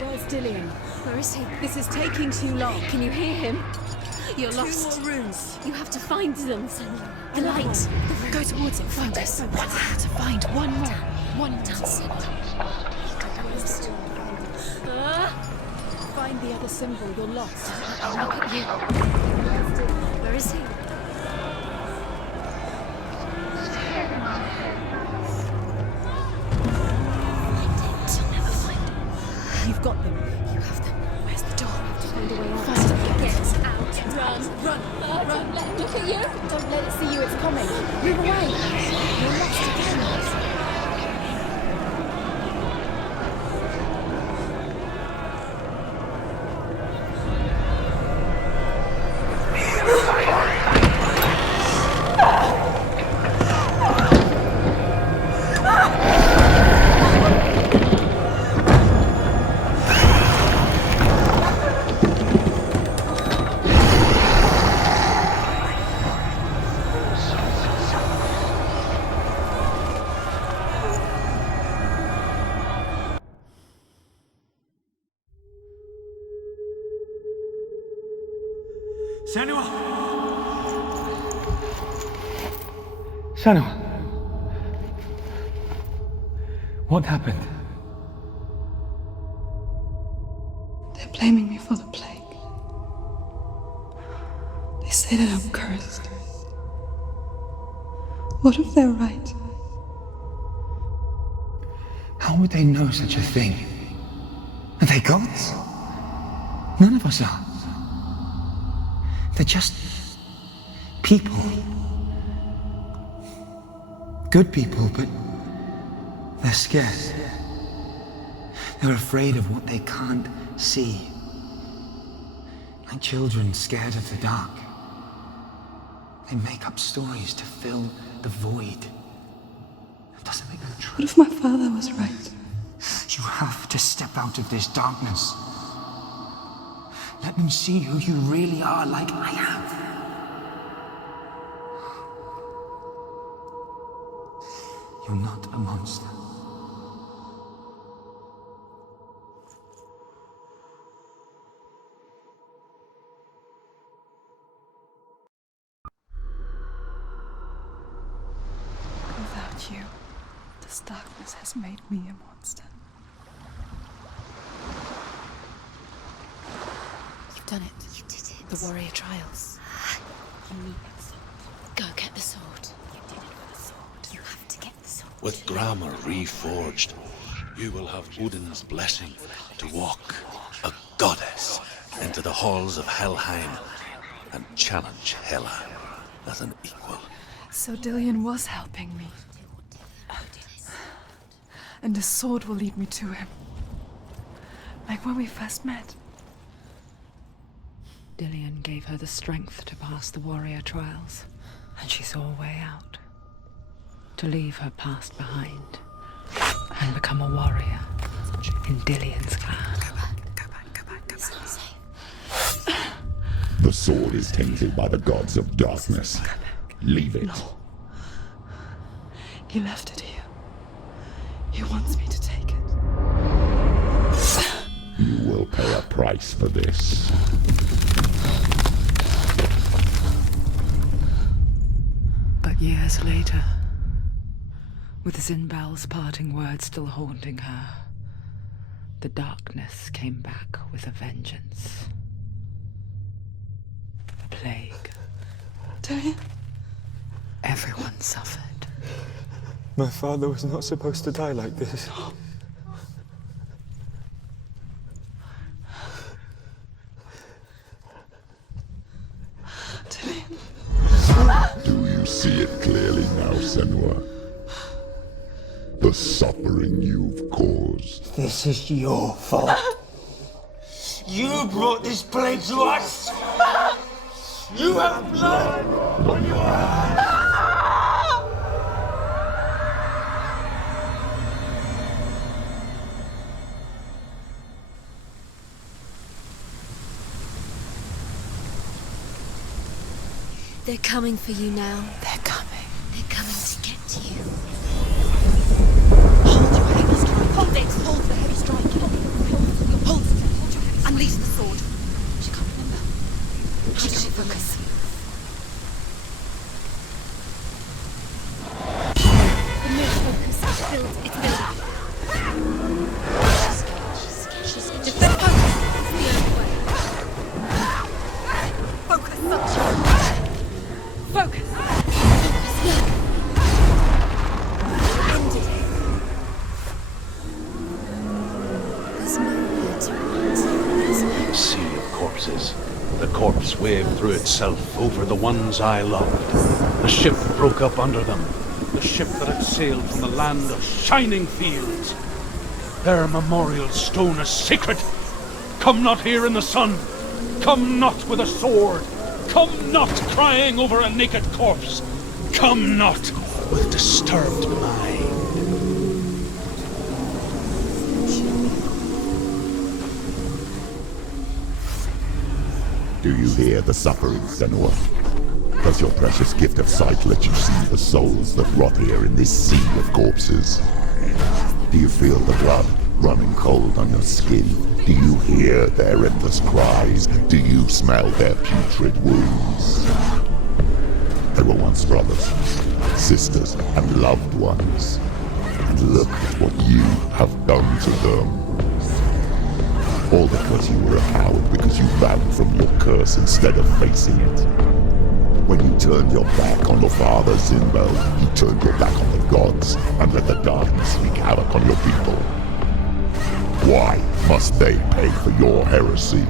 Where's Dillian? Where is he? This is taking too long. Can you hear him? You're 2 lost. more rooms. You have to find them, Senua. The light. Go towards it. Focus. One more to find. One more. One more. Find the other symbol. You're lost. Look at you. Where is he? You've got them. You have them. Where's the door? Find a way out. Find a way out. Get out. Run. Run. Don't let him look at you. Don't let it see you. It's coming. Move away. You're lost again. Senua! Senua! What happened? They're blaming me for the plague. They say that I'm cursed. What if they're right? How would they know such a thing? Are they gods? None of us are. They're just people. Good people, but they're scared. They're afraid of what they can't see. Like children scared of the dark. They make up stories to fill the void. That doesn't make them true. What if my father was right? You have to step out of this darkness. Let them see who you really are, like I have. You're not a monster. Without you, this darkness has made me a monster. You've done it. You did it. The warrior trials. You need that sword. Go get the sword. You did it with the sword. You have to get the sword. With grammar reforged, you will have Odin's blessing to walk, a goddess, into the halls of Helheim and challenge Hela as an equal. So Dillion was helping me. And the sword will lead me to him. Like when we first met. Dillion gave her the strength to pass the warrior trials, and she saw a way out. To leave her past behind and become a warrior in Dillion's clan. Go back. It's not safe. The sword is tainted by the gods of darkness. Leave it. No. He left it here. He wants me to take it. You will pay a price for this. But years later, with Zinbel's parting words still haunting her, the darkness came back with a vengeance. A plague. Dillion? Everyone suffered. My father was not supposed to die like this. Do you see it clearly now, Senua? The suffering you've caused. This is your fault. You brought this plague to us. You have blood on your hands. They're coming for you now. They're coming. They're coming to get to you. Hold your heavy strike. Hold it. Hold the heavy strike. Hold it. Unleash the sword. She can't remember. How did she focus? The mirror focus is built. It's building. She's scared. Just focus. It's the only way. Focus. Focus! Ended it. There's nowhere to run. Sea of corpses. The corpse waved through itself over the ones I loved. The ship broke up under them. The ship that had sailed from the land of shining fields. Their memorial stone is sacred. Come not here in the sun. Come not with a sword. Come not crying over a naked corpse. Come not with disturbed mind. Do you hear the suffering, Senua? Does your precious gift of sight let you see the souls that rot here in this sea of corpses? Do you feel the blood running cold on your skin? Do you hear their endless cries? Do you smell their putrid wounds? They were once brothers, sisters, and loved ones. And look at what you have done to them. All because you were a coward, because you ran from your curse instead of facing it. When you turned your back on your father, Zimbo, you turned your back on the gods and let the darkness wreak havoc on your people. Why must they pay for your heresy?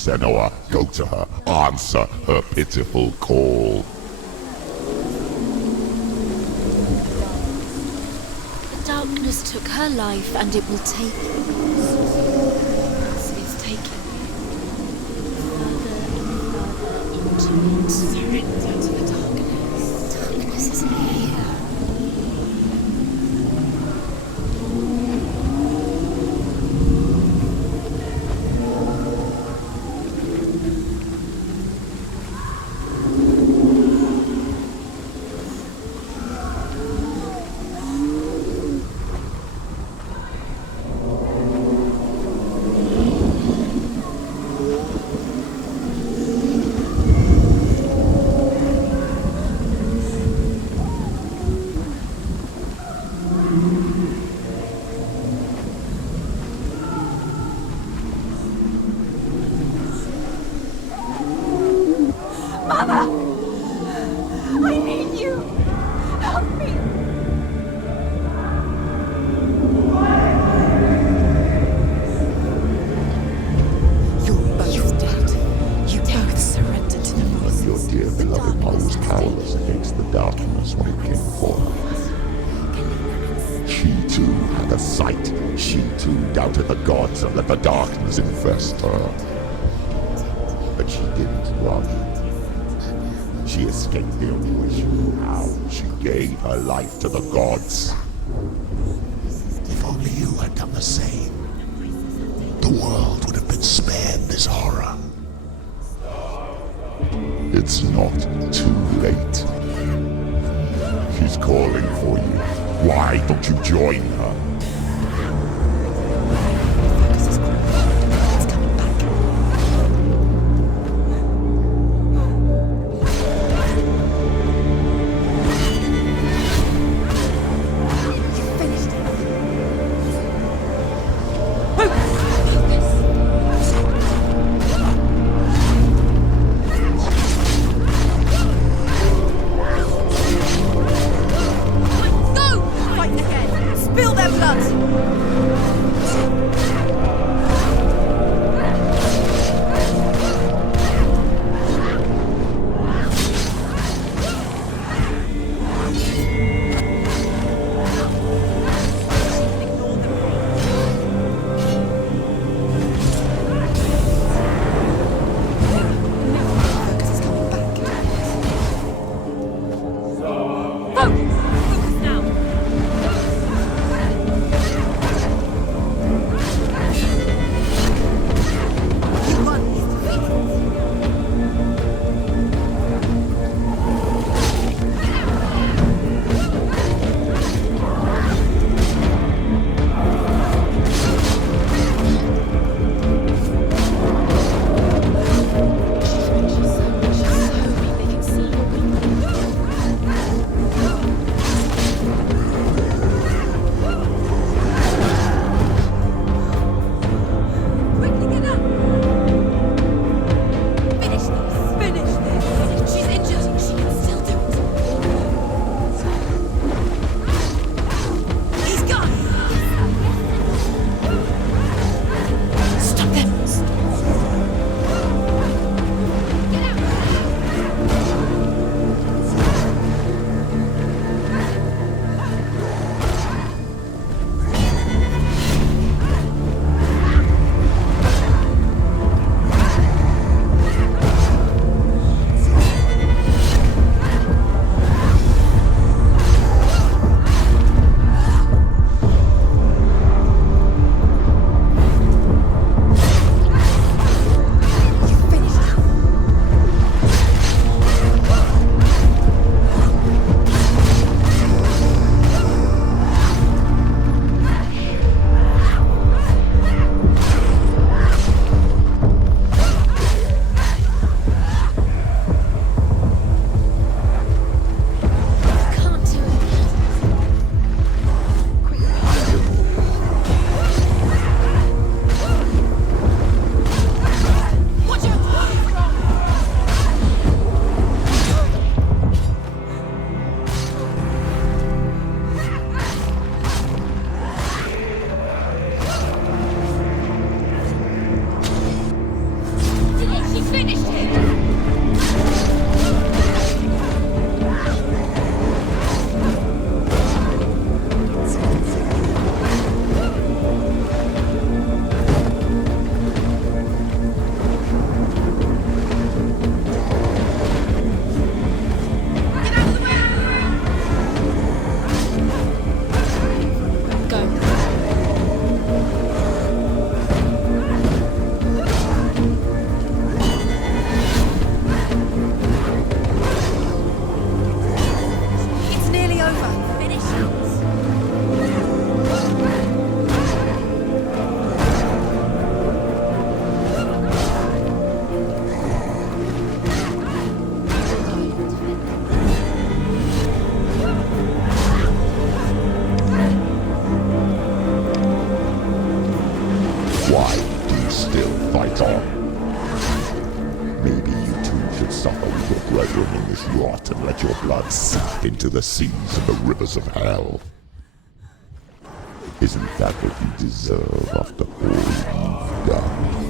Senua, go to her, answer her pitiful call. The darkness took her life and it will take it's taking further and further into it. Surrender to the darkness. Darkness is here. And let the darkness infest her. But she didn't run. She escaped the only way she knew how. She gave her life to the gods. If only you had done the same, the world would have been spared this horror. It's not too late. She's calling for you. Why don't you join her? Spill their blood! your brethren in this rot and let your blood seep into the seas and the rivers of hell. Isn't that what you deserve after all you've done?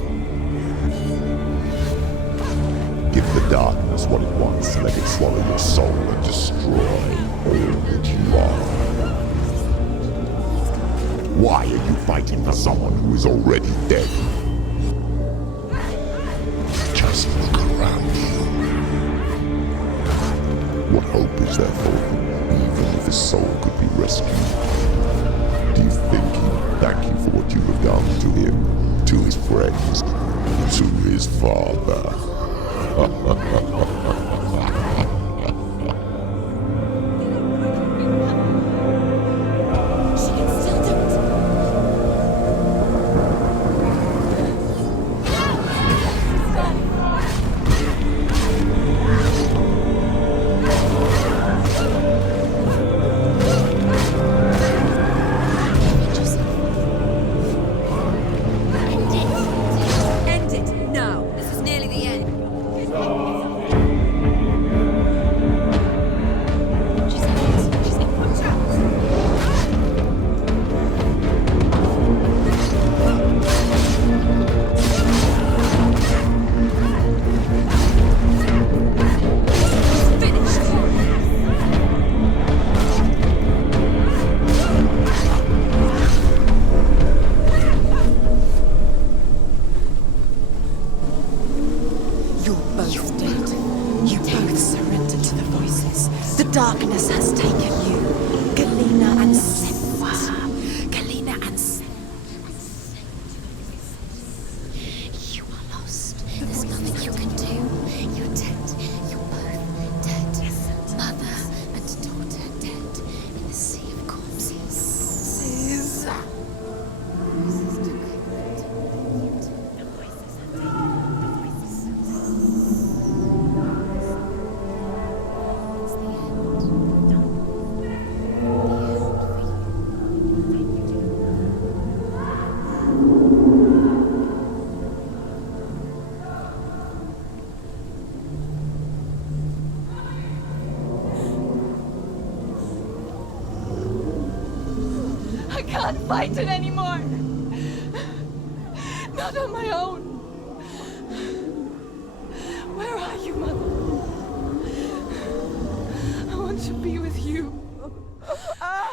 Give the darkness what it wants, let it swallow your soul and destroy all that you are. Why are you fighting for someone who is already dead? Just look around you. What hope is there for him, even if his soul could be rescued? Do you think he'd thank you for what you have done to him, to his friends, to his father? End it now. This is nearly the end. You're both dead. You both surrendered to the voices. The darkness has taken you. Galena and Senua. Galena and You are lost. There's nothing you can do. You're dead. You're both dead. Mother and daughter dead in the sea of corpses. I can't fight it anymore. Not on my own. Where are you, Mother? I want to be with you. Ah!